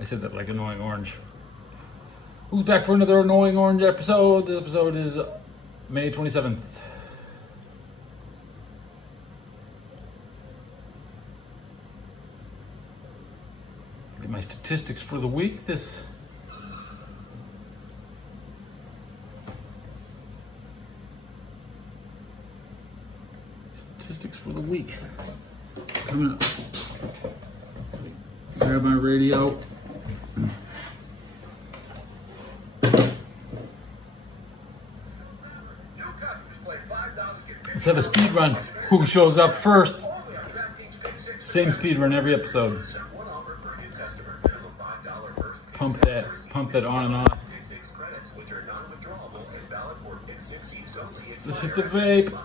I said that like annoying orange. Who's back for another annoying orange episode? This episode is May 27th. Get my statistics for the week. Statistics for the week. I'm gonna grab my radio. Let's have a speed run. Who shows up first? Same speed run every episode. Pump that on and on. Let's hit the vape.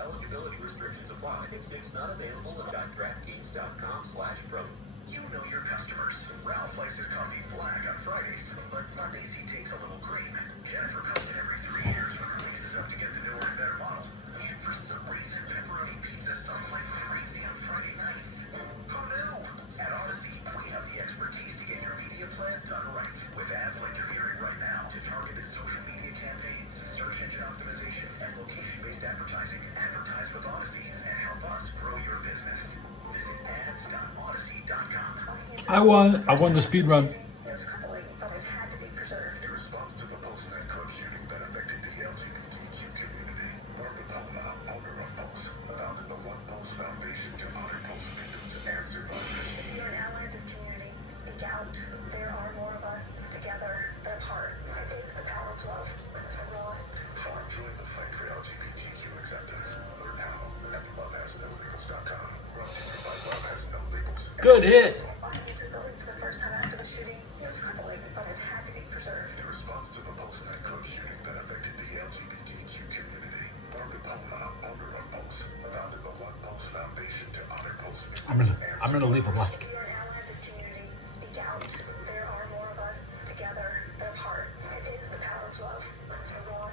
Eligibility restrictions apply. It's not available at DraftKings.com/pro. You know your customers. Ralph likes his coffee black on Fridays, but Mondays he takes a little cream. Jennifer comes in every 3 years when her lease is up to get the newer and better model. And for some reason, pepperoni pizza sells like crazy on Friday nights. Who knew? At Odyssey, we have the expertise to get your media plan done right. With ads like you're hearing right now, to targeted social media campaigns, search engine optimization, and location-based advertising. Advertise with Odyssey and help us grow your business. Visit ads.odyssey.com. I won the speed run. There's a couple of but it had to be preserved. In response to the Pulse nightclub shooting that affected the LGBTQ community, Barbara Palma, owner of Pulse, founded the One Pulse Foundation to honor Pulse victims and survivors. If you're an ally of this community, speak out. There are more of us together than apart. It is the power of love. For Ross. Join the fight for LGBTQ acceptance. Learn how at lovehasnolabels.com. Brought to you by Love Has No Labels. Good hit. For the first time after the shooting, it was crumbling, but it had to be preserved. In response to the Pulse nightclub shooting that affected the LGBTQ community, Barbara Palma, owner of Pulse, founded the One Pulse Foundation to honor Pulse victims. I'm gonna leave a like. If you're an ally of this community, speak out. There are more of us together than apart. It is the power of love. For Ross.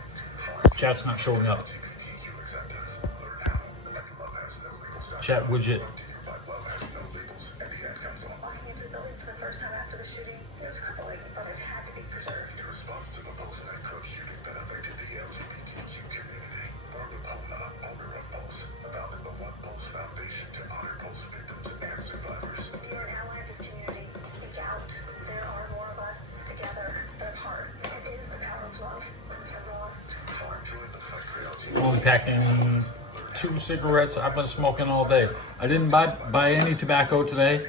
Chat's not showing up. LGBTQ acceptance. Learn how at lovehasnolabels.com. Chat widget. Brought to you by Love Has No Labels, and the ad comes on. Walking into the building for the first time after the shooting, it was crumbling, but it had to be preserved. In response to the Pulse nightclub shooting that affected the LGBTQ community, Barbara Palma, owner of Pulse, founded the One Pulse Foundation to honor Pulse victims and survivors. If you're an ally of this community, speak out. There are more of us together than apart. It is the power of love. For Ross. Join the fight for LGBT. Only packing 2 cigarettes. I've been smoking all day. I didn't buy any tobacco today.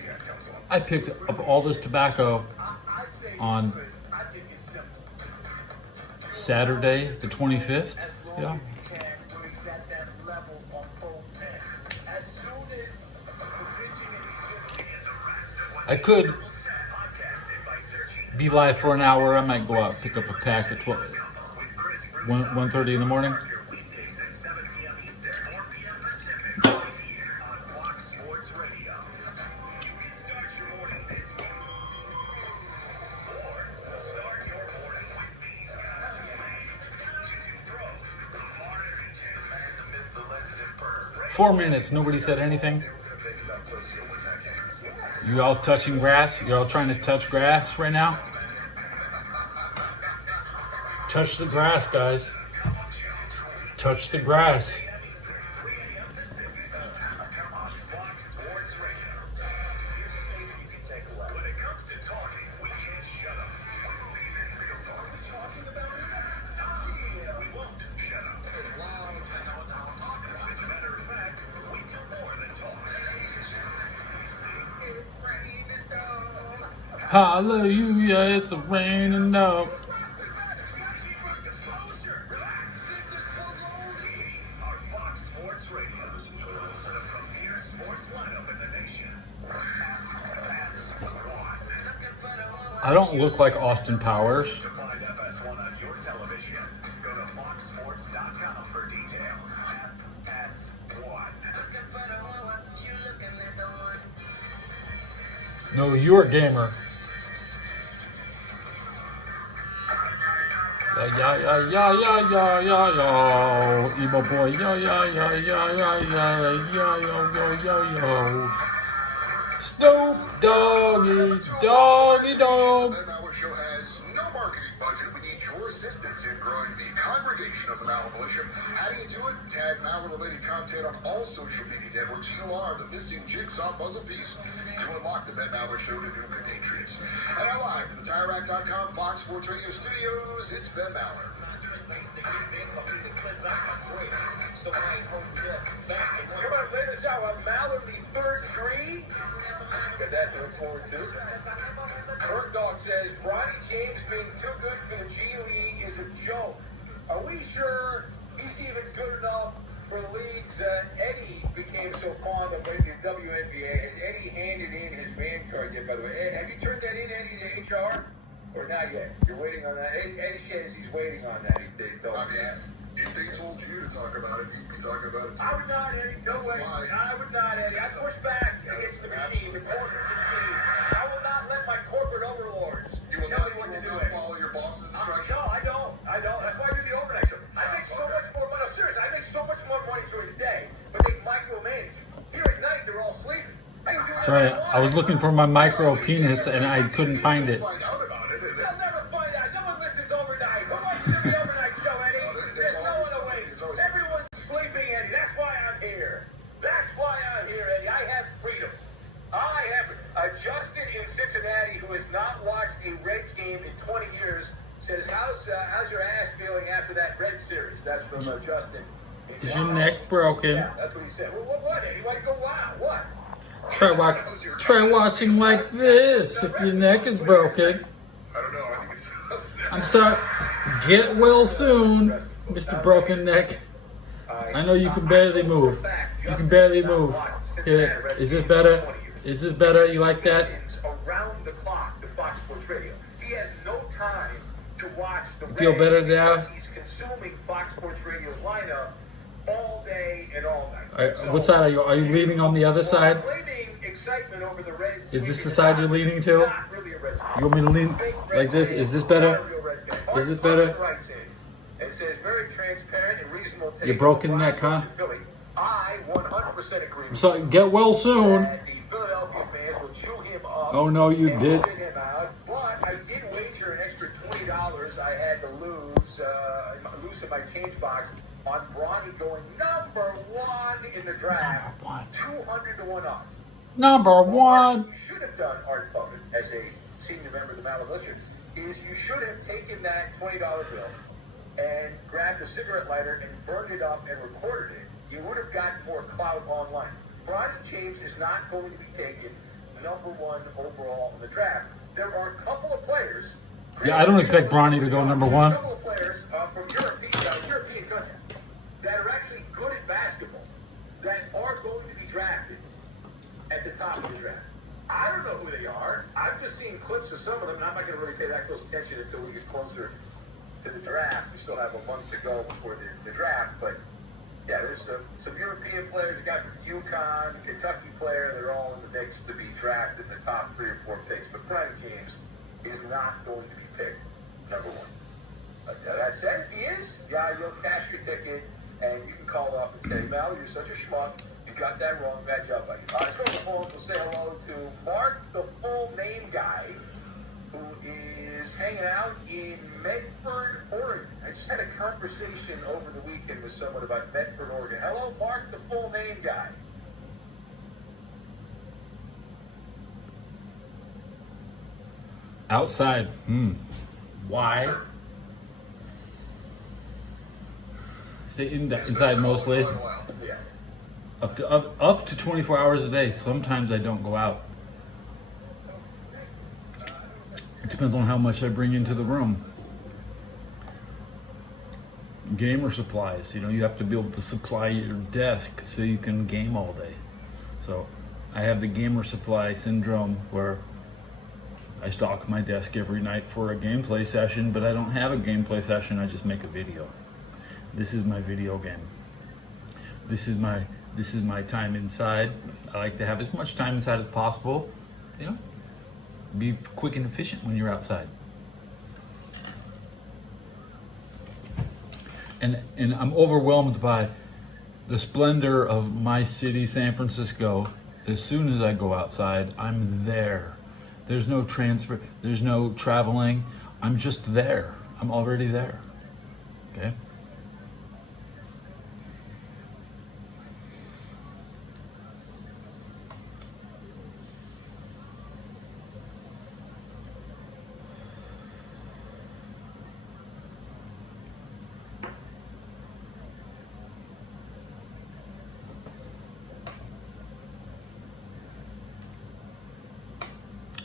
I picked up all this tobacco on Saturday, the 25th. Yeah. I could be live for an hour. I might go out and pick up a pack at 1:30 in the morning. 4 minutes. Nobody said anything. You all touching grass? You all trying to touch grass right now? Touch the grass, guys. Touch the grass. Hallelujah, it's raining now. I don't look like Austin Powers. Find FS1 on your television. Go to foxsports.com for details. FS1. No, you're a gamer. Yeah, yeah, yeah, yeah, yeah, yeah, yeah. Emo boy, yeah, yeah, yeah, yeah, yeah, yeah, yeah, yo. Snoop Doggy, Doggy Dog. The Mayo Show has no marketing budget. We need your assistance in growing the congregation of the Mayo Militia. How do you do it? Tag Mayo-related content on all social media networks. You are the missing jigsaw puzzle piece to unlock the Ben Maller Show to new compatriots. And now live from the TireRack.com Fox Sports Radio studios, it's Ben Maller. Come on, later this hour, Maller, the third degree. Got that to look forward to. Bird Dog says, Bronny James being too good for the G League is a joke. Are we sure he's even good enough for the leagues? Eddie became so fond of the WNBA. Has Eddie handed in his man card yet, by the way? Have you turned that in, Eddie, to HR? Or not yet? You're waiting on that? Eddie says he's waiting on that. He told me that. If they told you to talk about it, you'd be talking about it too. I would not, Eddie. No way. I would not, Eddie. I push back against the machine, the corporate machine. I will not let my corporate overlords tell me what to do. Follow your boss's instructions. No, I don't. That's why I do the overnight show. I make so much more money. No, seriously, I make so much more money during the day, but they micromanage. Here at night, they're all sleeping. Sorry, I was looking for my micro penis and I couldn't find it. Find out about it. And They'll never find out. No one listens overnight. Who wants to do the overnight show, Eddie? There's no one awake. Everyone's sleeping, Eddie. That's why I'm here. That's why I'm here, Eddie. I have freedom. I have Justin in Cincinnati, who has not watched a Reds game in 20 years, says, how's your ass feeling after that Red series? That's from Justin. Is your neck broken? Yeah, that's what he said. Well, what, Eddie? Why you go, wow? What? Try watching like this if your neck is broken. I don't know. I think it's. I'm sorry. Get well soon, Mr. Broken Neck. I know you can barely move. You can barely move. Here, is this better? Is this better? You like that? Around the clock, the Fox Sports Radio. He has no time to watch the Feel better now? because he's consuming Fox Sports Radio's lineup all day and all night. All right, what side are you? Are you leaning on the other side? Excitement over the Reds. Is this the side you're leaning to? Not really a Reds fan. You want me to lean like this? Is this better? Is this better? It says very transparent and reasonable. Your broken neck, huh? I 100% agree. So get well soon. The Philadelphia fans will chew him up. Oh no, you and did. spit him out. But I did wager an extra $20 I had to lose in my change box on Bronny going number one in the draft. Number one. 200 to 1 odds. Number one. What you should have done, Art Puppet, as a senior member of the Mayo Militia, is you should have taken that $20 bill and grabbed a cigarette lighter and burned it up and recorded it. You would have gotten more clout online. Bronny James is not going to be taken number one overall in the draft. There are a couple of players. Yeah, I don't expect Bronny to go number one. A couple of players from European countries that are actually good at basketball that are going to be drafted at the top of the draft. I don't know who they are. I've just seen clips of some of them, and I'm not going to really pay that close attention until we get closer to the draft. We still have a month to go before the draft, but yeah, there's some European players. A guy from UConn, Kentucky player. They're all in the mix to be drafted in the top 3 or 4 picks. But Bronny James is not going to be picked number one. That said, if he is, yeah, you'll cash your ticket and you can call up and say, Mel, you're such a schmuck. You got that wrong. Bad job, buddy. Let's go to the phones. We'll say hello to Mark, the full name guy, who is hanging out in Medford, Oregon. I just had a conversation over the weekend with someone about Medford, Oregon. Hello, Mark, the full name guy. Outside. Why? Stay inside mostly. Yeah. Up to 24 hours a day. Sometimes I don't go out. It depends on how much I bring into the room. Gamer supplies. You have to be able to supply your desk so you can game all day. So I have the gamer supply syndrome where I stock my desk every night for a gameplay session, but I don't have a gameplay session. I just make a video. This is my video game. This is my time inside. I like to have as much time inside as possible. Be quick and efficient when you're outside. And I'm overwhelmed by the splendor of my city, San Francisco. As soon as I go outside, I'm there. There's no transfer, there's no traveling. I'm just there. I'm already there. Okay?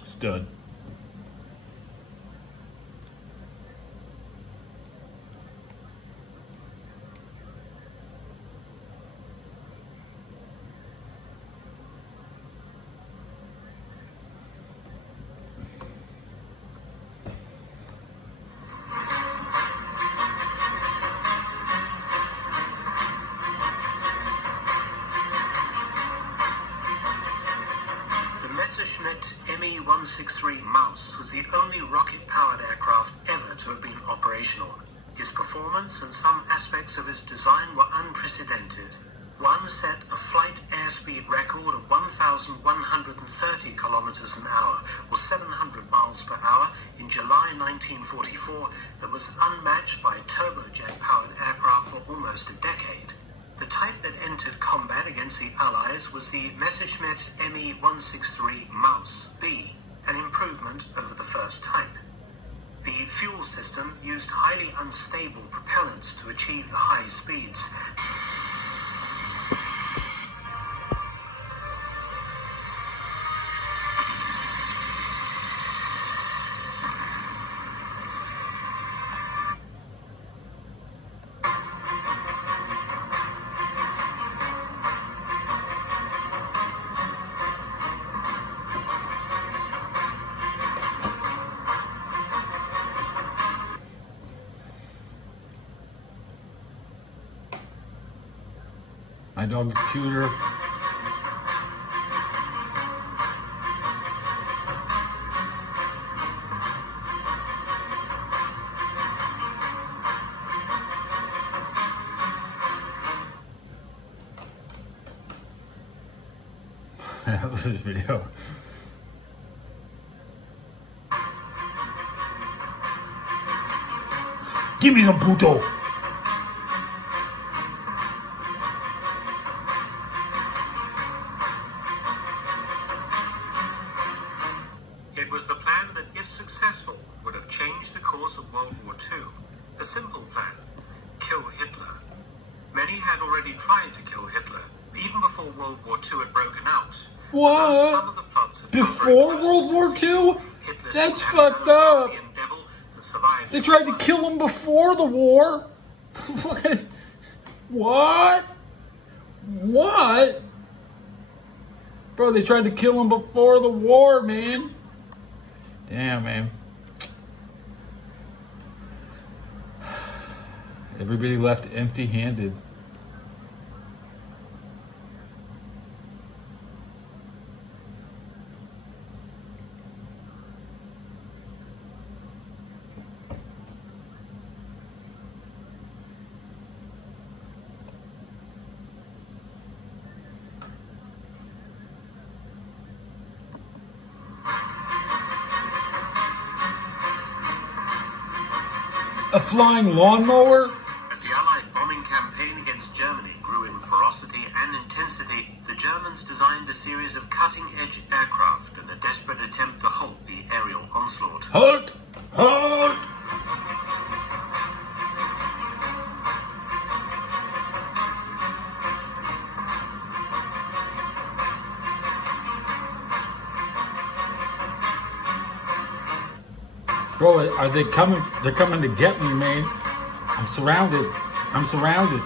Stud. Messerschmitt Me-163 Mouse was the only rocket-powered aircraft ever to have been operational. His performance and some aspects of his design were unprecedented. One set a flight airspeed record of 1,130 kilometers an hour, or 700 miles per hour, in July 1944 that was unmatched by a turbojet-powered aircraft for almost a decade. The type that entered combat against the Allies was the Messerschmitt Me-163 Mouse B, an improvement over the first type. The fuel system used highly unstable propellants to achieve the high speeds. My dog computer. That was this video. Give me the puto. It was the plan that, if successful, would have changed the course of World War II. A simple plan: kill Hitler. Many had already tried to kill Hitler, even before World War II had broken out. What? Some of the plots had Before World War II? That's fucked up. They tried to kill him before the war. What? What? Bro, they tried to kill him before the war, man. Damn, man. Everybody left empty-handed. A flying lawnmower? As the Allied bombing campaign against Germany grew in ferocity and intensity, the Germans designed a series of cutting-edge aircraft in a desperate attempt to halt the aerial onslaught. Halt! Halt! Bro, are they coming? They're coming to get me, man. I'm surrounded. I'm surrounded.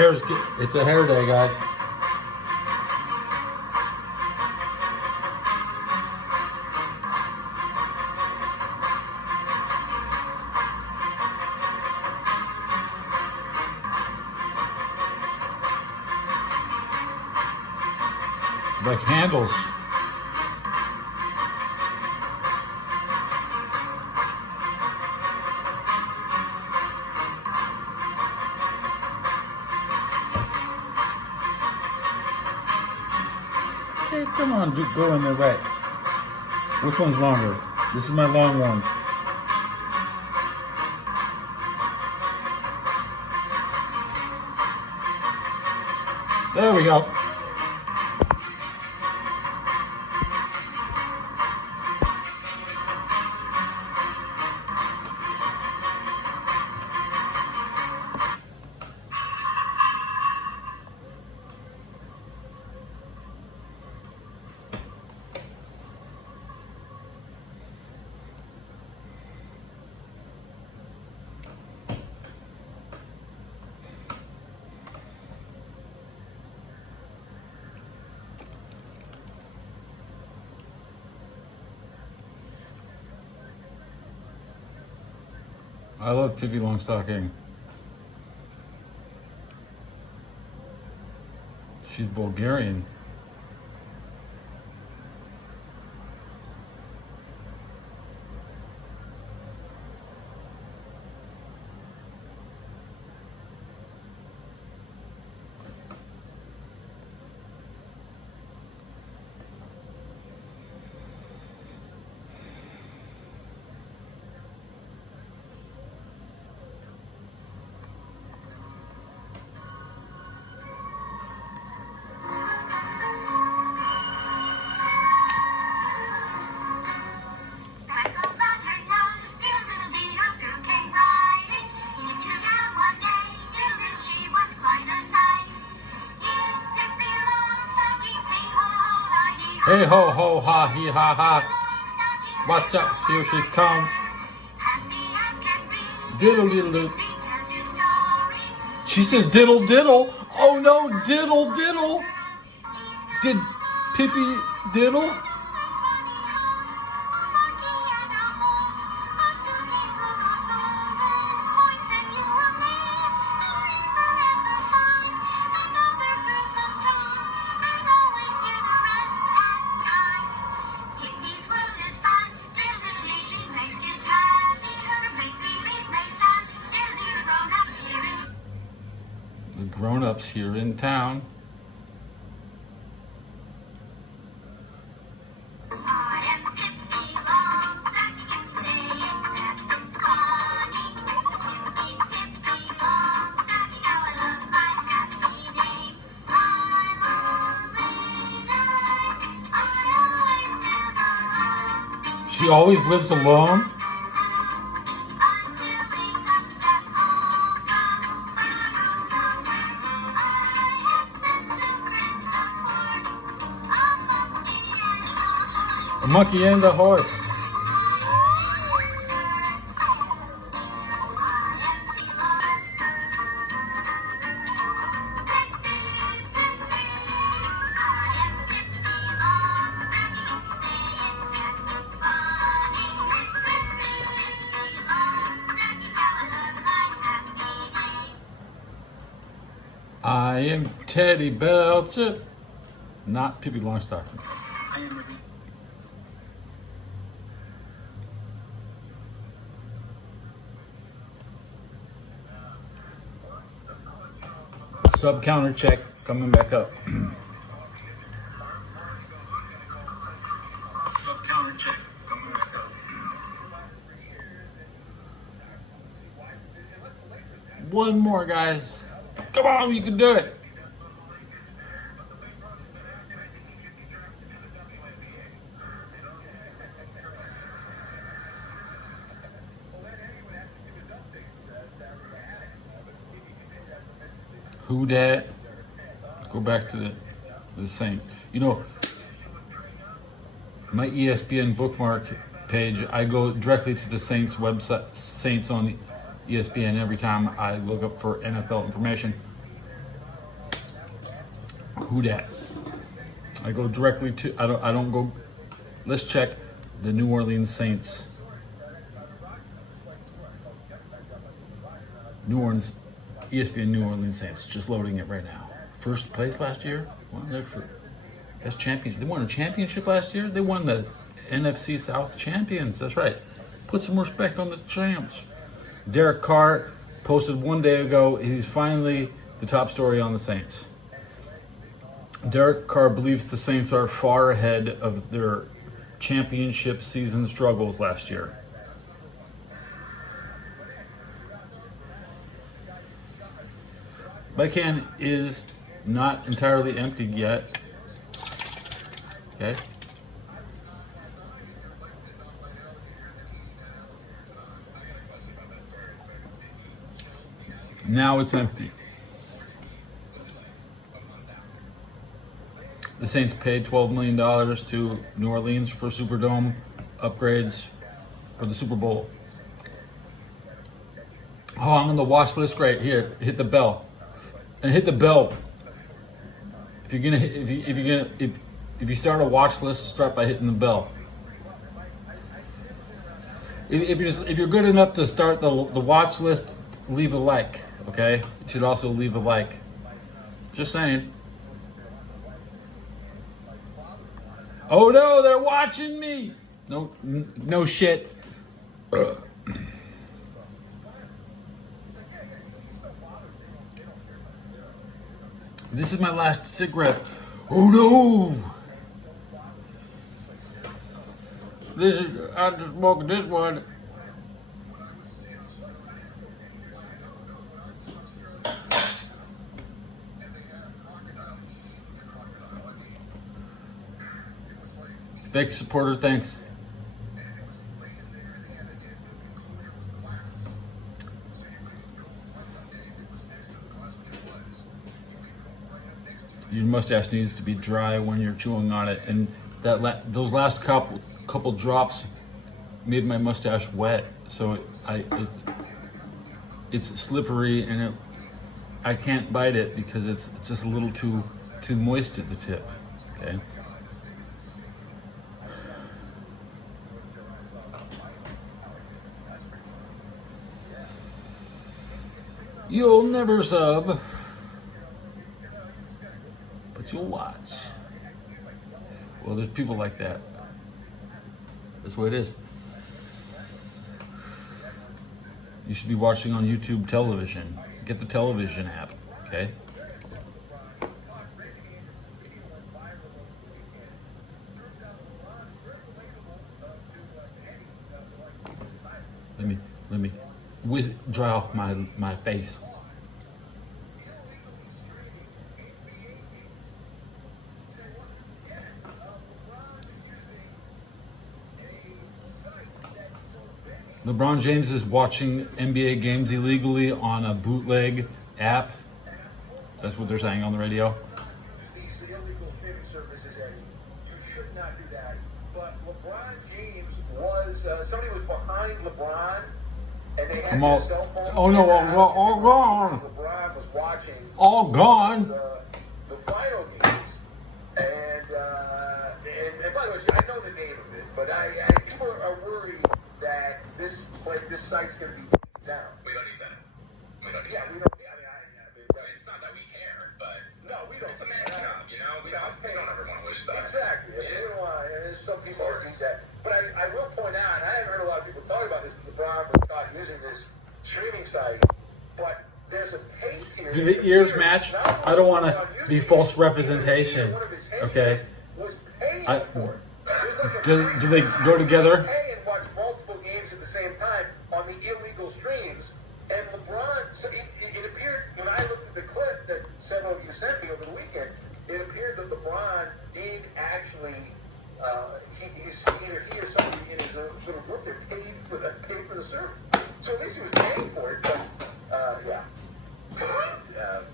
It's a hair day, guys. Like handles. Okay, come on, go in there right. Which one's longer? This is my long one. There we go. I love Pippi Longstocking. She's Bulgarian. Hey ho ho ha he ha ha. Watch out, here she comes. Diddle diddle diddle. She says diddle diddle. Oh no, diddle diddle. Did Pippi diddle? The grown-ups here in town. She always lives alone. A monkey and a horse. I am Teddy Belcher, not Pippi Longstocking. I am Ruby. Sub counter check coming back up. Sub counter check coming back up. One more, guys. Come on, you can do it. Who dat? Go back to the Saints. You know, my ESPN bookmark page, I go directly to the Saints website, Saints on ESPN every time I look up for NFL information. Who dat? I go directly to. I don't go. Let's check the New Orleans Saints. New Orleans, ESPN New Orleans Saints. Just loading it right now. First place last year. Well, that's championship. They won a championship last year. They won the NFC South champions. That's right. Put some respect on the champs. Derek Carr posted one day ago. He's finally the top story on the Saints. Derek Carr believes the Saints are far ahead of their championship season struggles last year. My can is not entirely empty yet. Okay. Now it's empty. The Saints paid $12 million to New Orleans for Superdome upgrades for the Super Bowl. Oh, I'm on the watch list. Great. Here, hit the bell, and hit the bell. If you start a watch list, start by hitting the bell. If you're good enough to start the watch list, leave a like. Okay, you should also leave a like. Just saying. Oh no, they're watching me. No shit. This is my last cigarette. Oh no. I'm just smoking this one. Fake supporter, thanks. Your mustache needs to be dry when you're chewing on it, and those last couple drops made my mustache wet, so it's slippery, and I can't bite it because it's just a little too moist at the tip. Okay. You'll never sub, but you'll watch. Well, there's people like that. That's what it is. You should be watching on YouTube television. Get the television app, okay? Let me dry off my face. LeBron James is watching NBA games illegally on a bootleg app. That's what they're saying on the radio. These illegal streaming services, Eddie. You should not do that. But LeBron James was, somebody was behind LeBron, and they had their cell phone. Oh no, all gone. LeBron was watching. All gone. The final games. And by the way, I know the name of it, but people are worried that this site's going to be taken down. We don't need that. We don't need that. We don't. It's not that we care, but no, we don't. It's a man's job, you know. We don't ever want to wish that. Exactly. Yeah. We don't want. There's some people who do that. But I will point out, and I haven't heard a lot of people talk about this. LeBron was caught using this streaming site, but there's a pay tier. Do the ears match? I don't want to be false representation. Okay. Was paying for it. Do they go together? Pay and watch multiple games at the same time on the illegal streams. And LeBron, it appeared when I looked at the clip that several of you sent me over the weekend, it appeared that LeBron did actually, either he or somebody in his little group that paid for the service. So at least he was paying for it, but yeah.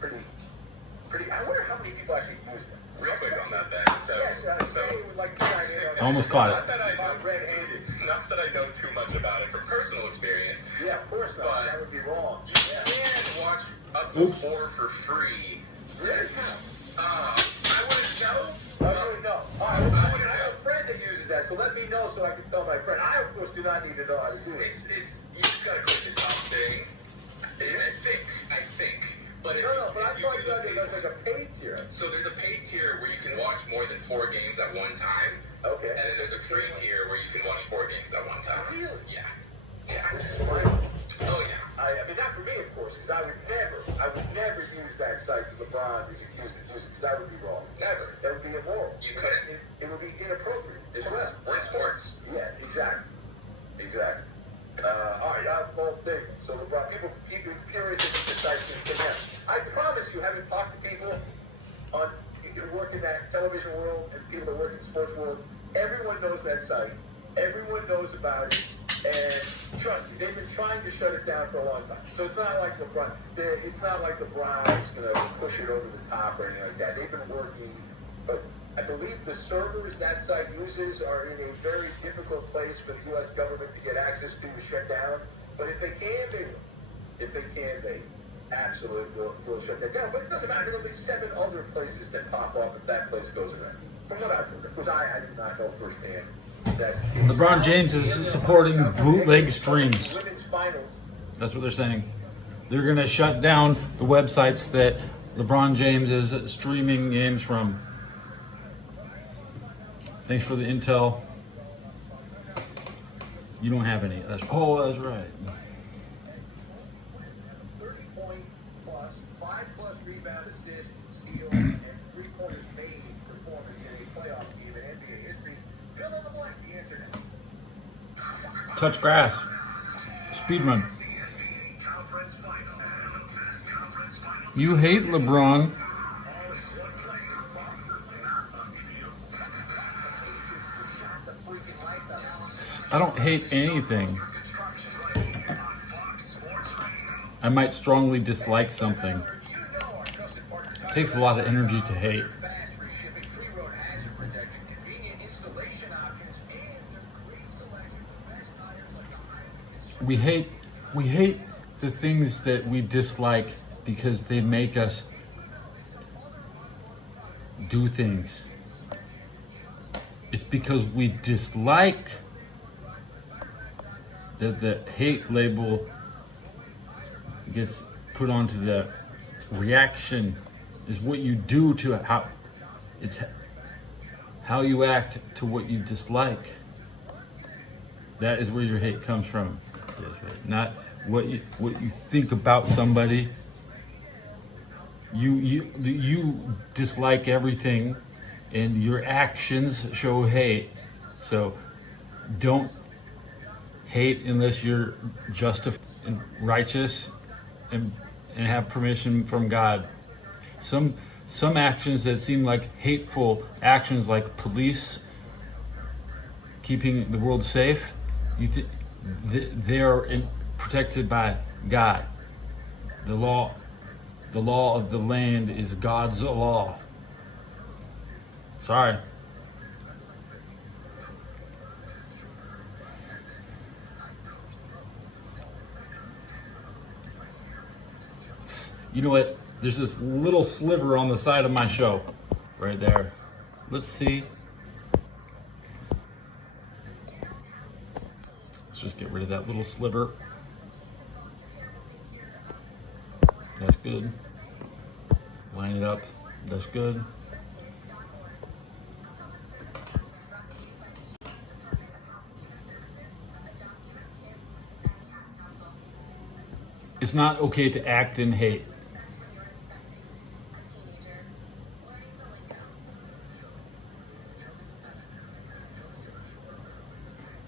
Pretty. I wonder how many people actually use it. Real quick on that then. So would like to chime in on I almost caught it. Not that I know too much about it from personal experience. Yeah, of course not. But That would be wrong. You can watch up to 4 for free. Really? so let me know so I can tell my friend. I, of course, do not need to know how to do it. It's you just gotta click the top thing. I think. But No, but I if thought you do the there's like a paid tier. So there's a paid tier where you can watch more than 4 games at one time. Okay. And then there's a free tier where you can watch 4 games at one time. Really? Yeah. This is fine. Oh yeah. I mean, not for me, of course, because I would never use that site that LeBron is accused of using, because that would be wrong. Never. That would be immoral. You couldn't. It would be inappropriate as well. We're in sports. Yeah, exactly. All right, well, there you go. So LeBron, people furious at the sites and condemn. I promise you, having talked to people who work in that television world and people that work in the sports world, everyone knows that site. Everyone knows about it. And trust me, they've been trying to shut it down for a long time. So it's not like LeBron. It's not like LeBron's going to push it over the top or anything like that. They've been working, but I believe the servers that site uses are in a very difficult place for the U.S. government to get access to shut down. But if they can, they will. If they can, they absolutely will shut that down. But it doesn't matter. There'll be 7 other places that pop up if that place goes around. From what I've heard, because I did not know firsthand. LeBron James is supporting bootleg streams. Women's finals. That's what they're saying. They're going to shut down the websites that LeBron James is streaming games from. Thanks for the intel. You don't have any. That's right. 30-point plus, 5+ rebound assists, steal, and 3 pointers made performance in a playoff game in NBA history. Fill in the blank. The answer now. Touch grass. Speed run. You hate LeBron. I don't hate anything. I might strongly dislike something. It takes a lot of energy to hate. We hate the things that we dislike because they make us do things. It's because we dislike that the hate label gets put onto the reaction is what you do to how you act to what you dislike. That is where your hate comes from. That's right. Not what you think about somebody. You dislike everything, and your actions show hate. So don't hate unless you're justified and righteous and have permission from God. Some actions that seem like hateful actions, like police keeping the world safe, they are protected by God. The law of the land is God's law. Sorry. You know what? There's this little sliver on the side of my show, right there. Let's see. Let's just get rid of that little sliver. That's good. Line it up. That's good. It's not okay to act in hate.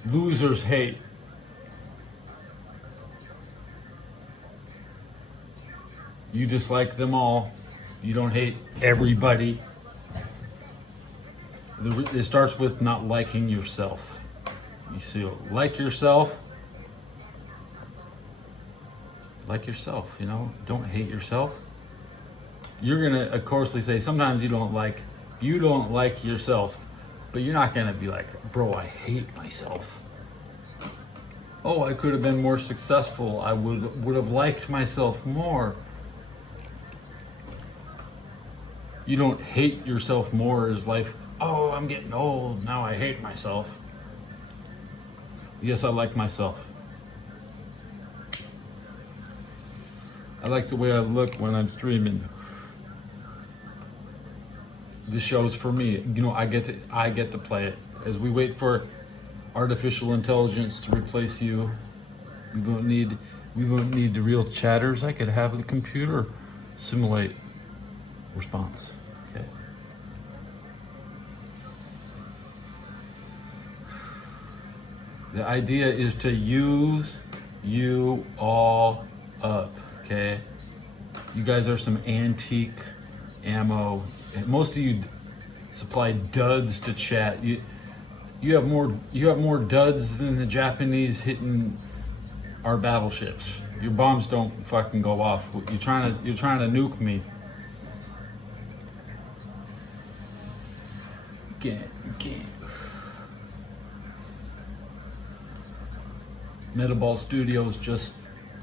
Losers hate. You dislike them all. You don't hate everybody. It starts with not liking yourself. You see, like yourself. Like yourself, you know. Don't hate yourself. You're gonna, of course, they say sometimes you don't like yourself, but you're not gonna be like, bro, I hate myself. Oh, I could have been more successful. I would have liked myself more. You don't hate yourself more as life. Oh, I'm getting old now. I hate myself. Yes, I like myself. I like the way I look when I'm streaming. This show's for me. You know, I get to play it. As we wait for artificial intelligence to replace you, we won't need the real chatters. I could have the computer simulate response. Okay. The idea is to use you all up, okay? You guys are some antique ammo. Most of you supply duds to chat. You have more duds than the Japanese hitting our battleships. Your bombs don't fucking go off. You're trying to nuke me. Can't. Metaball Studios just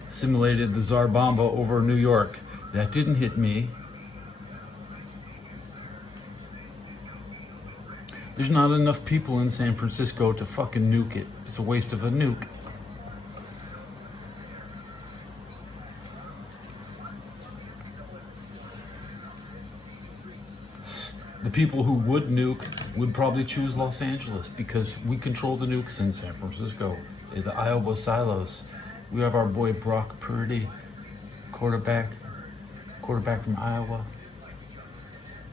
simulated the Tsar Bomba over New York. That didn't hit me. There's not enough people in San Francisco to fucking nuke it. It's a waste of a nuke. The people who would nuke would probably choose Los Angeles because we control the nukes in San Francisco. The Iowa silos. We have our boy Brock Purdy, quarterback from Iowa.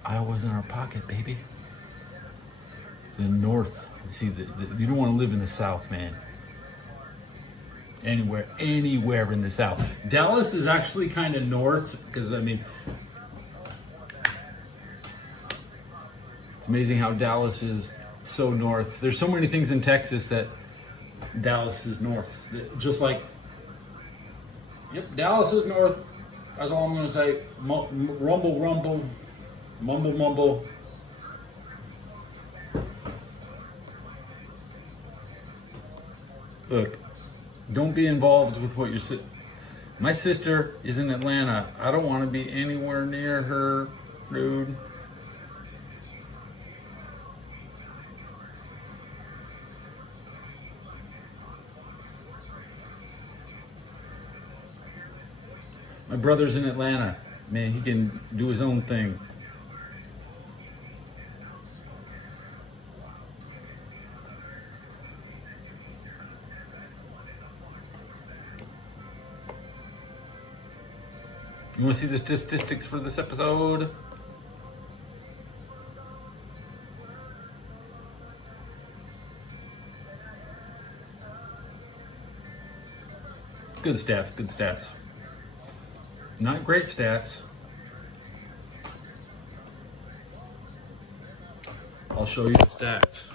Iowa's in our pocket, baby. The North. See, you don't want to live in the South, man. Anywhere in the South. Dallas is actually kind of north because, I mean, it's amazing how Dallas is so north. There's so many things in Texas that Dallas is north. Just like, yep, Dallas is north. That's all I'm going to say. Rumble, rumble, mumble, mumble. Look, don't be involved with what you're My sister is in Atlanta. I don't want to be anywhere near her, dude. My brother's in Atlanta. Man, he can do his own thing. You want to see the statistics for this episode? Good stats, good stats. Not great stats. I'll show you the stats.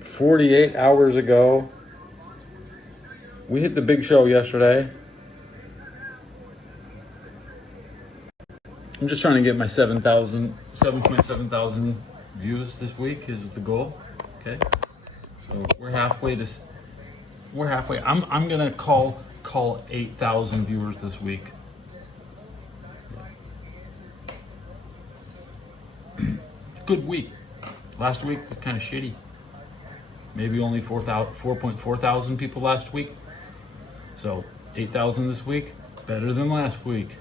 48 hours ago, we hit the big show yesterday. I'm just trying to get my 7.7 thousand views this week is the goal. Okay. So we're halfway. I'm gonna call 8,000 viewers this week. Good week. Last week was kind of shitty. Maybe only 4.4 thousand people last week. So 8,000 this week, better than last week.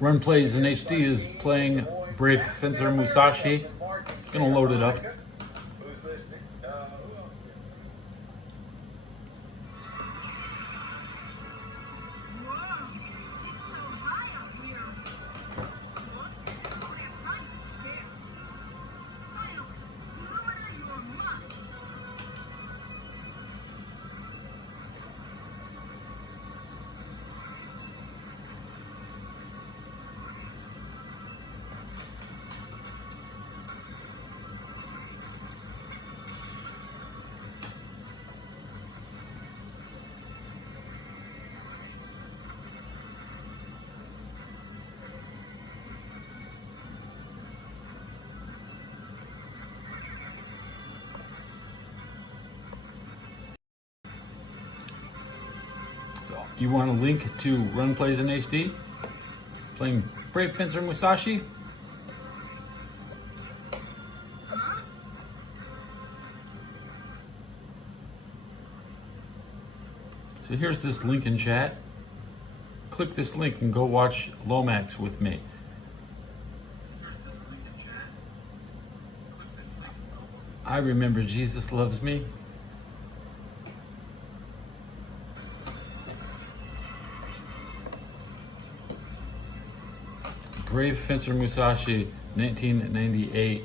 Run Plays in HD is playing Brave Fencer Musashi. Gonna load it up. Who's listening? You want a link to Run Plays in HD? Playing Brave Fencer Musashi? So here's this link in chat. Click this link and go watch Lomax with me. I remember Jesus loves me. Brave Fencer Musashi, 1998.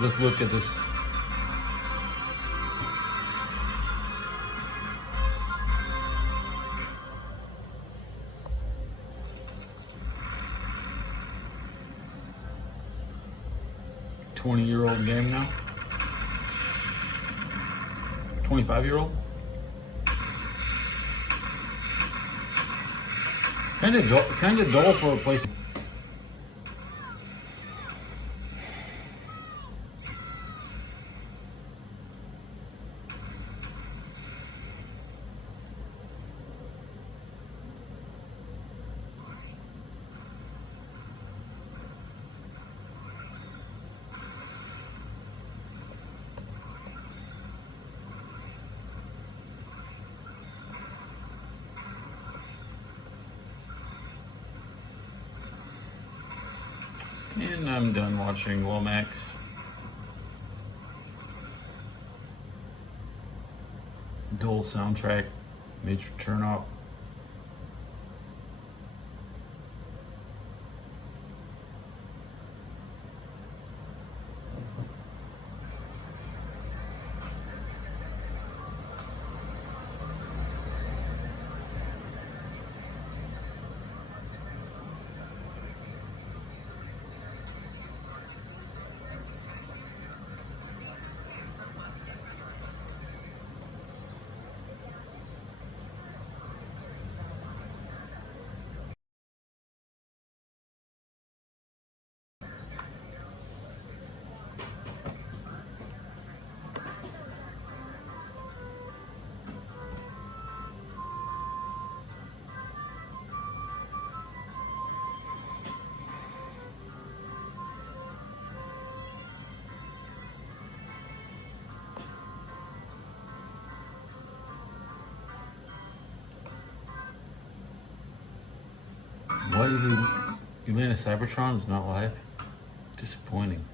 Let's look at this. $20-year-old game now. 25-year-old. Kind of dull for a place. And I'm done watching Lomax. Dull soundtrack, major turn off. Why is Elena Cybertron is not live? Disappointing.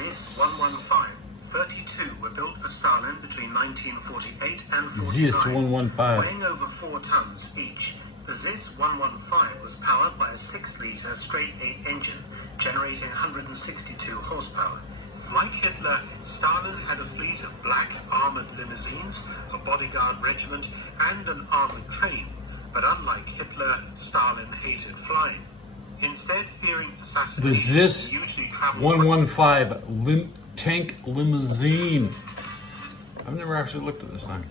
ZIS-115, 32 were built for Stalin between 1948 and 49, ZIS-115. weighing over 4 tons each. The ZIS-115 was powered by a 6-liter straight-8 engine, generating 162 horsepower. Like Hitler, Stalin had a fleet of black armored limousines, a bodyguard regiment, and an armored train. But unlike Hitler, Stalin hated flying. Instead, fearing assassination, The ZIS he usually traveled 115 tank limousine. I've never actually looked at this thing.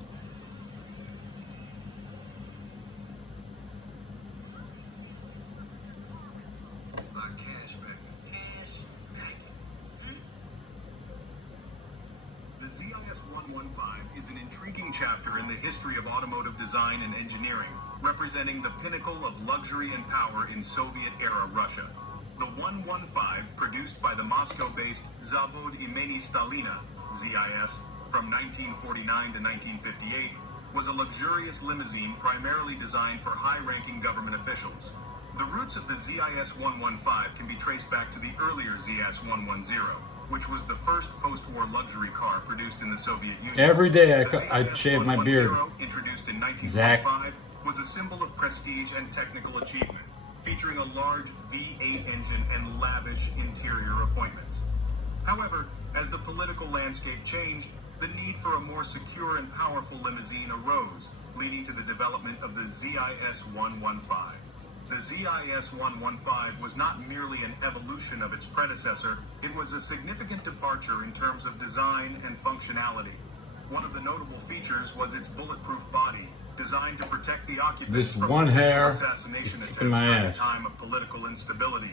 The ZIS-115 is an intriguing chapter in the history of automotive design and engineering, representing the pinnacle of luxury and power in Soviet-era Russia. The 115, produced by the Moscow-based Zavod imeni Stalina, ZIS, from 1949 to 1958, was a luxurious limousine primarily designed for high-ranking government officials. The roots of the ZIS-115 can be traced back to the earlier ZIS-110, which was the first post-war luxury car produced in the Soviet Union. Every day The I shave my beard. ZIS-110, introduced in Zach. 1945, was a symbol of prestige and technical achievement, featuring a large V8 engine and lavish interior appointments. However, as the political landscape changed, the need for a more secure and powerful limousine arose, leading to the development of the ZIS 115. The ZIS 115 was not merely an evolution of its predecessor, it was a significant departure in terms of design and functionality. One of the notable features was its bulletproof body, designed to protect the occupants This from one hair assassination is attempts kicking my during a ass. time of political instability.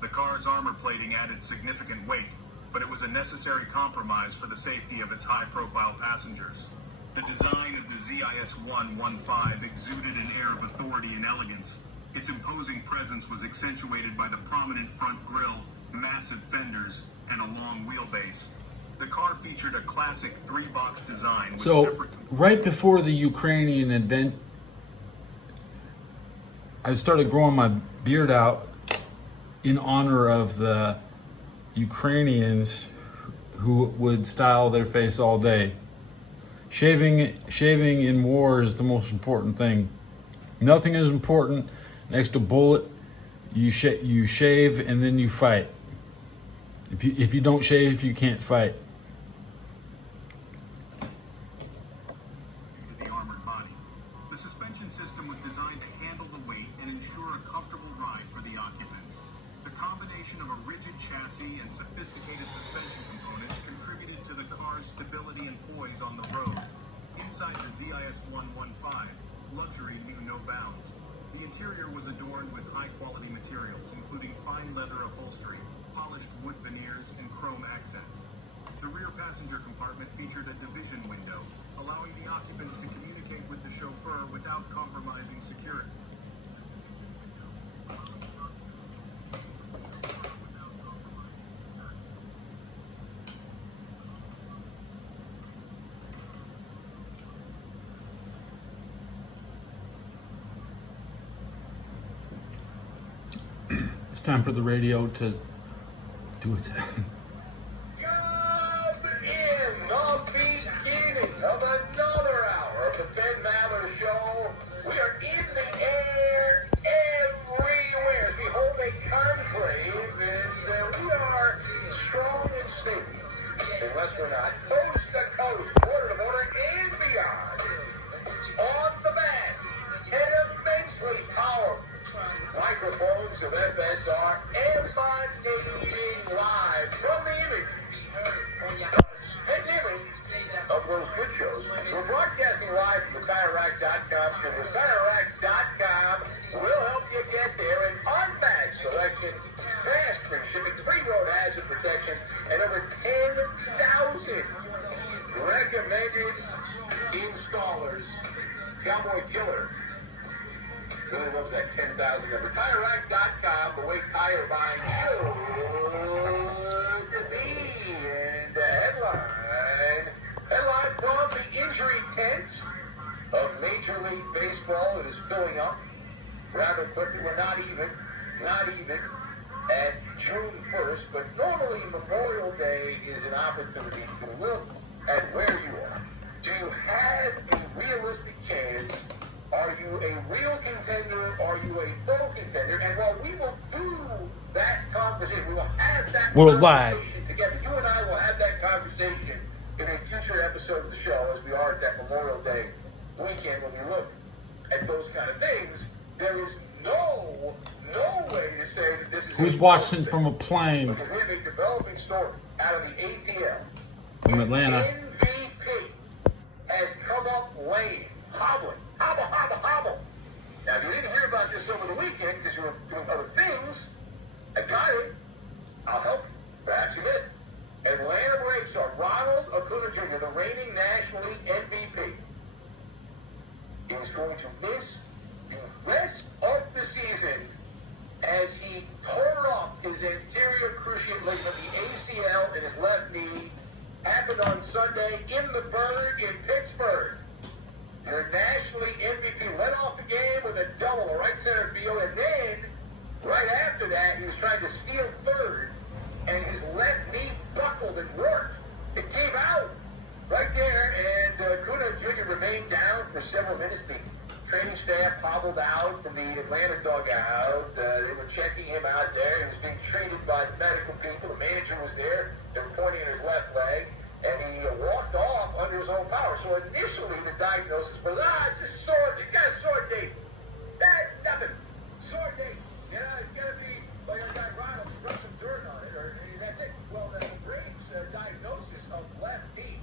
The car's armor plating added significant weight, but it was a necessary compromise for the safety of its high-profile passengers. The design of the ZIS 115 exuded an air of authority and elegance. Its imposing presence was accentuated by the prominent front grille, massive fenders, and a long wheelbase. The car featured a classic three-box design with So, separate... right before the Ukrainian event, I started growing my beard out in honor of the Ukrainians who would style their face all day. Shaving in war is the most important thing. Nothing is important next to bullet. You shave and then you fight. If you don't shave, you can't fight. The armored body. The suspension system was designed to handle the weight and ensure a comfortable ride for the occupants. The combination of a rigid chassis and sophisticated suspension components contributed to the car's stability and poise on the road. Inside the ZIS 115, luxury knew no bounds. The interior was adorned with high-quality materials, including fine leather upholstery, polished wood veneers, and chrome accents. The rear passenger compartment featured a division window, allowing the occupants to communicate with the chauffeur without compromising security. It's time for the radio to do its Come in the beginning of another hour of the Ben Maller Show. We are in the air everywhere as we hold a conclave, and we are strong and stable. Unless we're not coast to coast, border to border, and beyond. On the back, an immensely powerful microphones of FSR emanating live from the image of those good shows. We're broadcasting live from the TireRack.com studios. TireRack.com will help you get there. An unmatched selection, fast free shipping, free road hazard protection, and over 10,000 recommended installers. Cowboy Killer really loves that 10,000 number. TireRack.com, the way tire buying should be. And headline from the injury tent of Major League Baseball. It is filling up rather quickly. We're not even at June 1st, but normally Memorial Day is an opportunity to look at where you are. Do you have a realistic chance? Are you a real contender? Are you a faux contender? And while we will do that conversation, we will have that conversation together. You and I will have that conversation in a future episode of the show as we are at that Memorial Day weekend when we look at those kind of things. There is no way to say that this is... Who's watching from a plane? Because we have a developing story out of the ATL. From Atlanta. MVP has come up lame, hobbling. Hobble. Now, if you didn't hear about this over the weekend because you were doing other things, I got it. I'll help you. Perhaps you missed it. Atlanta Braves star Ronald Acuna Jr., the reigning National League MVP, is going to miss the rest of the season as he tore off his anterior cruciate ligament, the ACL, in his left knee. Happened on Sunday in the Bird in Pittsburgh. Your National League MVP went off the game with a double, a right center field, and then, right after that, he was trying to steal third, and his left knee buckled and worked. It came out right there, and Acuna Jr. remained down for several minutes. The Training staff hobbled out from the Atlanta dugout. They were checking him out there. He was being treated by medical people. The manager was there. They were pointing at his left leg. And he walked off under his own power. So initially the diagnosis was, it's just sore. He's got a sore knee. Nothing. Sore knee. You know, it's got to be like a guy Ronald, rub some dirt on it, or that's it. Well, the Braves' diagnosis of left knee,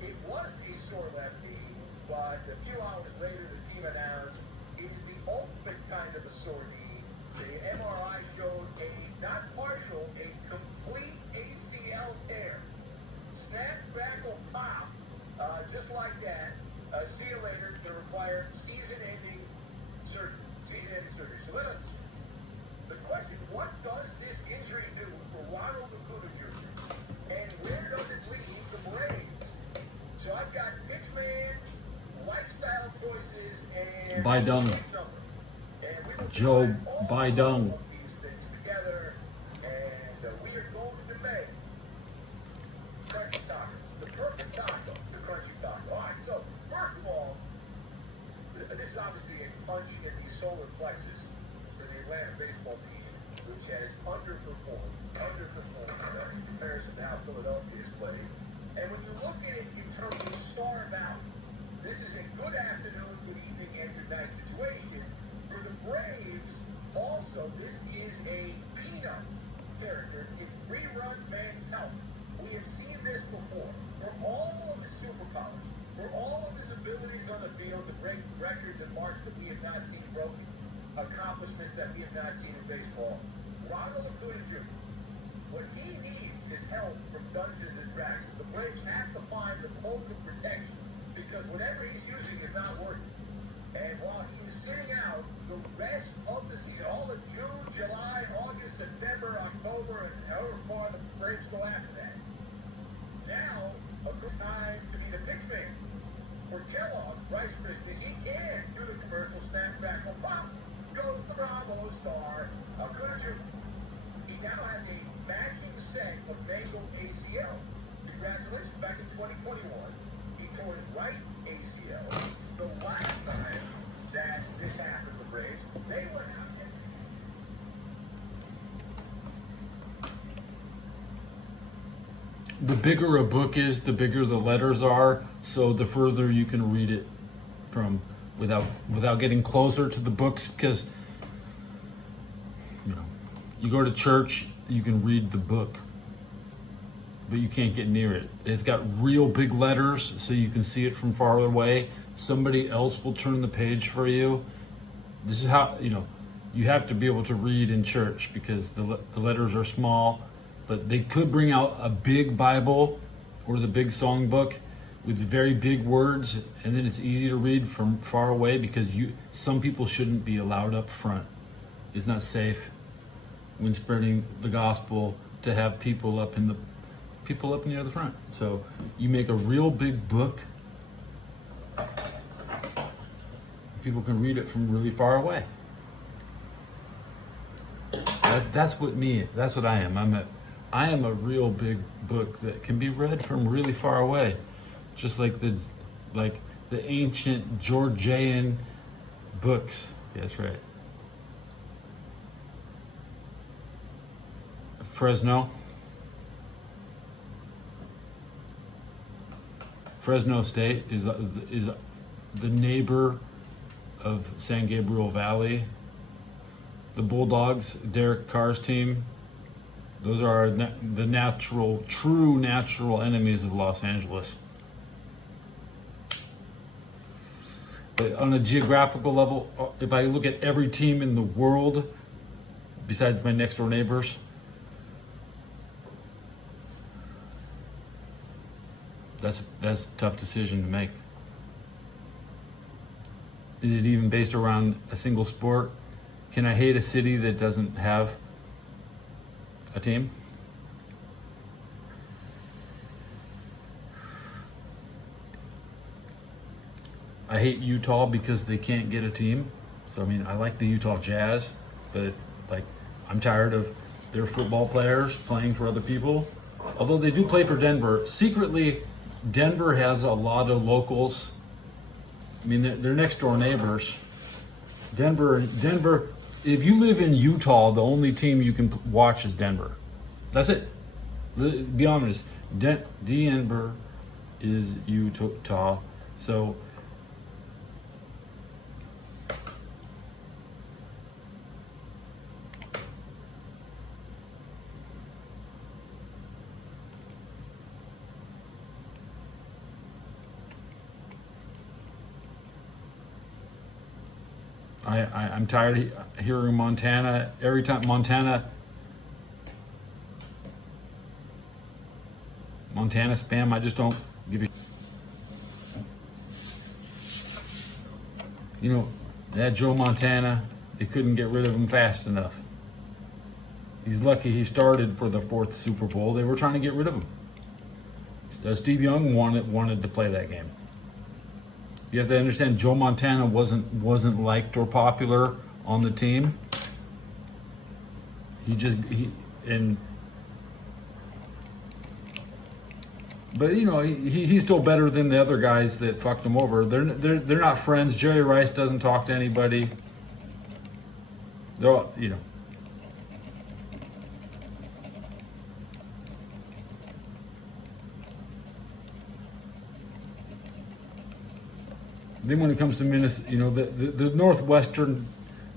it was a sore left knee, but a few hours later the team announced it is the ultimate kind of a sore knee. The MRI showed a, not partial, a complete ACL tear. Snap, crackle, pop, just like that. See you later to require season-ending surgery. So let us, the question, what does this injury do for Ronald Acuna Jr.? And where does it leave the Braves? So I've got pitchman, lifestyle choices, and Biden. Joe Biden. these things together, and we are going to make crunchy tacos. The perfect taco, the crunchy taco. All right, so first of all, this is obviously a punch in the solar plexus for the Atlanta baseball team, which has underperformed in comparison to how Philadelphia has played. And when you look at it in terms of star value, this is a good afternoon, good evening, and good night situation. For the Braves, also, this is a peanuts character. It's rerun mentality. We have seen this before. For all of his superpowers, for all of his abilities on the field to break records and marks that we have not seen broken, accomplishments that we have not seen in baseball, Ronald Acuna Jr., what he needs is help from Dungeons and Dragons. The Braves have to find the code of protection because whatever he's using is not working. And while he was sitting out the rest of the season, all of June, July, August, September, October, and however far the Braves go after that, now a good time to be the pitchman. For Kellogg's Rice Krispies, he can do the commercial snap, crackle, pop. Goes the Bravo star, Acuna Jr. He now has a matching set of Bengal ACLs. Congratulations, back in 2021, he tore his right ACL. The last time that this happened to the Braves, they went out and The bigger a book is, the bigger the letters are, so the further you can read it from without getting closer to the books, because you go to church, you can read the book, but you can't get near it. It's got real big letters, so you can see it from far away. Somebody else will turn the page for you. This is how, you have to be able to read in church because the letters are small, but they could bring out a big Bible or the big songbook with very big words, and then it's easy to read from far away because some people shouldn't be allowed up front. It's not safe when spreading the gospel to have people up near the front. So you make a real big book, people can read it from really far away. That's what I am. I am a real big book that can be read from really far away, just like the ancient Georgian books. Yeah, that's right. Fresno State is the neighbor of San Gabriel Valley. The Bulldogs, Derek Carr's team, those are the true natural enemies of Los Angeles. But on a geographical level, if I look at every team in the world, besides my next door neighbors, that's a tough decision to make. Is it even based around a single sport? Can I hate a city that doesn't have a team? I hate Utah because they can't get a team. So I like the Utah Jazz, but I'm tired of their football players playing for other people. Although they do play for Denver. Secretly, Denver has a lot of locals. They're next door neighbors. Denver. If you live in Utah, the only team you can watch is Denver. That's it. Be honest. Denver is Utah. So I'm tired of hearing Montana every time. Montana spam. I just don't give a. You know, that Joe Montana, they couldn't get rid of him fast enough. He's lucky he started for the 4th Super Bowl. They were trying to get rid of him. Steve Young wanted to play that game. You have to understand, Joe Montana wasn't liked or popular on the team. But you know, he's still better than the other guys that fucked him over. They're not friends. Jerry Rice doesn't talk to anybody. They're all, you know. Then when it comes to Minnesota, you know, the Northwestern,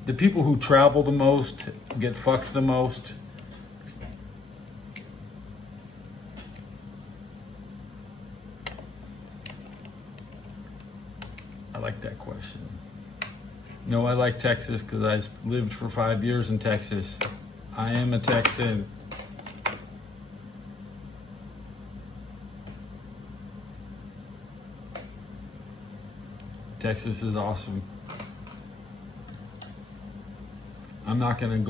the people who travel the most get fucked the most. I like that question. No, I like Texas because I lived for 5 years in Texas. I am a Texan. Texas is awesome. I'm not going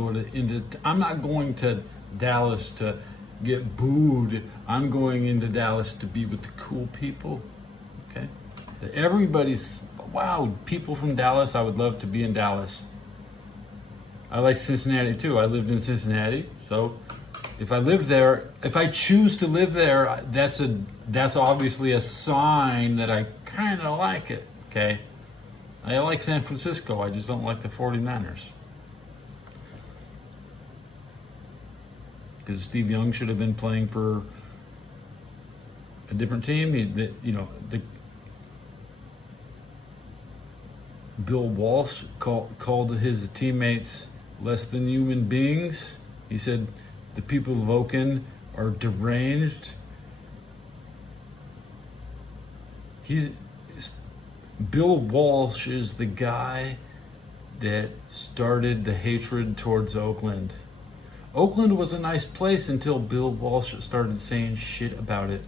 to Dallas to get booed. I'm going into Dallas to be with the cool people. Okay? Wow, people from Dallas, I would love to be in Dallas. I like Cincinnati too. I lived in Cincinnati. So if I lived there, if I choose to live there, that's obviously a sign that I kind of like it. Okay, I like San Francisco. I just don't like the 49ers. Because Steve Young should have been playing for a different team. Bill Walsh called his teammates less than human beings. He said the people of Oakland are deranged. Bill Walsh is the guy that started the hatred towards Oakland. Oakland was a nice place until Bill Walsh started saying shit about it.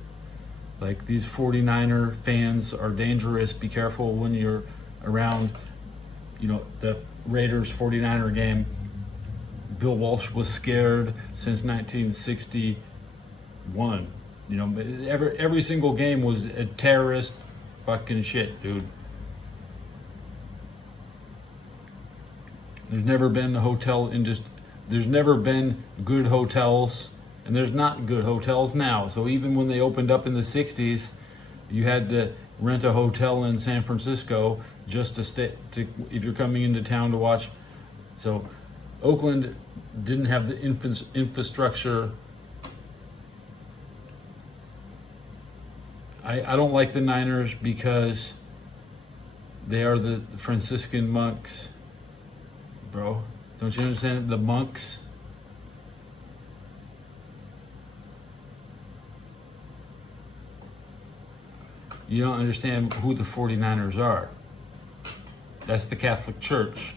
Like, these 49er fans are dangerous. Be careful when you're around, you know, the Raiders 49er game. Bill Walsh was scared since 1961. You know, every single game was a terrorist fucking shit, dude. There's never been a hotel industry. There's never been good hotels, and there's not good hotels now. So even when they opened up in the 60s, you had to rent a hotel in San Francisco just to stay, if you're coming into town to watch. So Oakland didn't have the infrastructure. I don't like the Niners because they are the Franciscan monks, bro. Don't you understand? The monks. You don't understand who the 49ers are. That's the Catholic Church.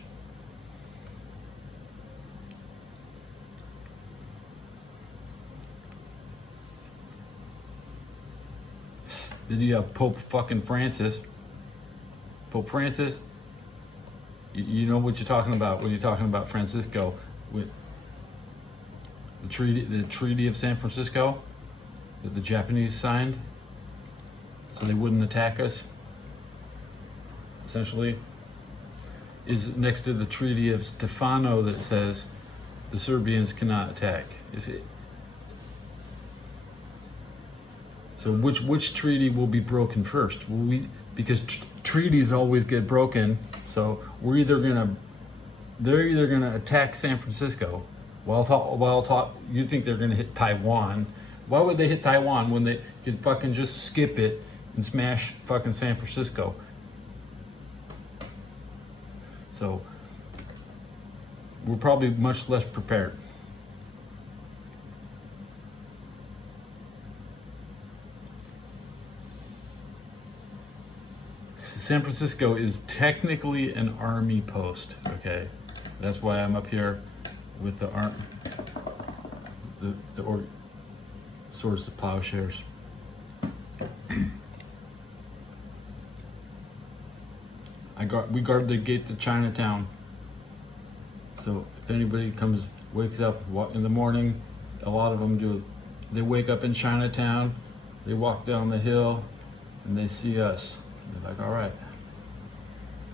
Then you have Pope fucking Francis. Pope Francis. You know what you're talking about when you're talking about Francisco with the Treaty of San Francisco that the Japanese signed so they wouldn't attack us. Essentially, is next to the Treaty of Stefano that says the Serbians cannot attack. So which treaty will be broken first? Because treaties always get broken. So we're either gonna they're either going to attack San Francisco while you think they're going to hit Taiwan. Why would they hit Taiwan when they could fucking just skip it and smash fucking San Francisco? So we're probably much less prepared. San Francisco is technically an army post, okay? That's why I'm up here with the swords to plowshares. We guard the gate to Chinatown. So if anybody wakes up in the morning, a lot of them do. They wake up in Chinatown, they walk down the hill, and they see us. They're like, all right,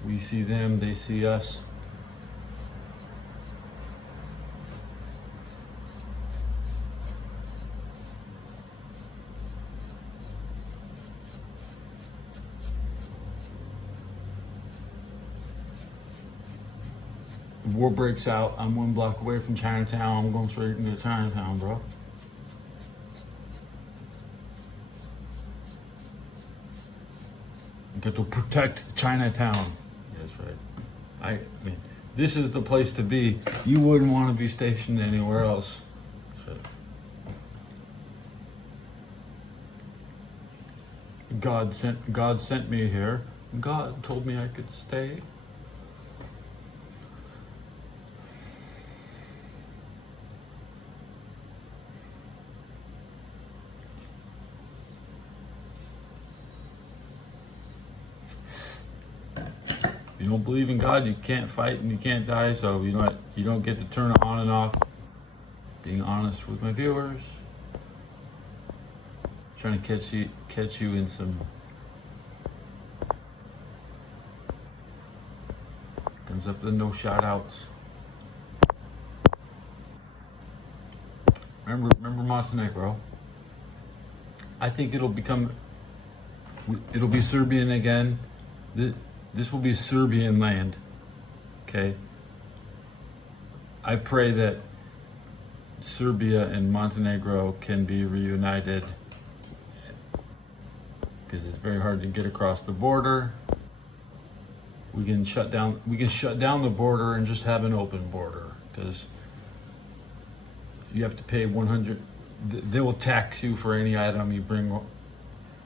we see them, they see us. If war breaks out, I'm 1 block away from Chinatown. I'm going straight into Chinatown, bro. Get to protect Chinatown. That's right. I mean, this is the place to be. You wouldn't want to be stationed anywhere else. That's right. God sent me here. God told me I could stay. You don't believe in God, you can't fight and you can't die, so you don't get to turn it on and off. Being honest with my viewers. Trying to catch you in some. Comes up with no shout outs. Remember Montenegro. I think it'll be Serbian again. This will be Serbian land, okay? I pray that Serbia and Montenegro can be reunited because it's very hard to get across the border. We can shut down the border and just have an open border because you have to pay 100. They will tax you for any item you bring.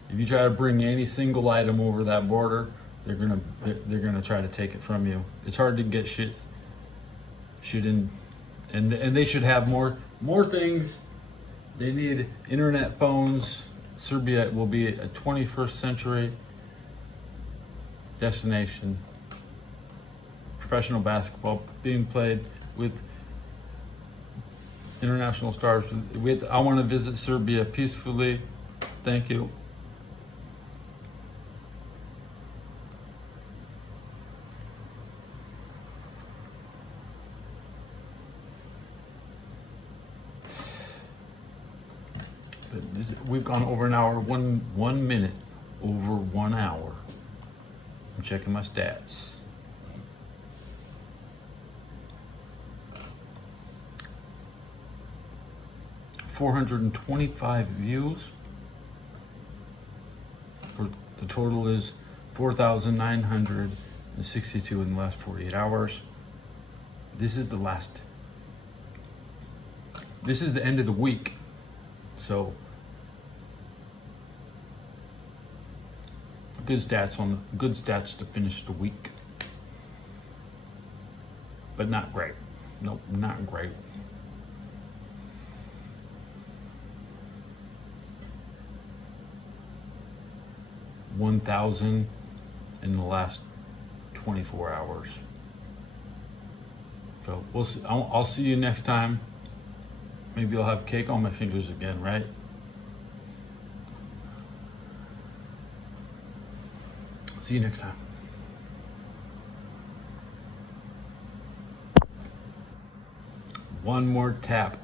If you try to bring any single item over that border, they're gonna try to take it from you. It's hard to get shit in, and they should have more things. They need internet phones. Serbia will be a 21st century destination. Professional basketball being played with international stars. I want to visit Serbia peacefully. Thank you. We've gone over an hour, 1 minute over 1 hour. I'm checking my stats. $425 views. The total is 4,962 in the last 48 hours. This is the end of the week. So good stats to finish the week, but not great. Nope, not great. $1,000 in the last 24 hours. So we'll see. I'll see you next time. Maybe I'll have cake on my fingers again, right? See you next time. One more tap.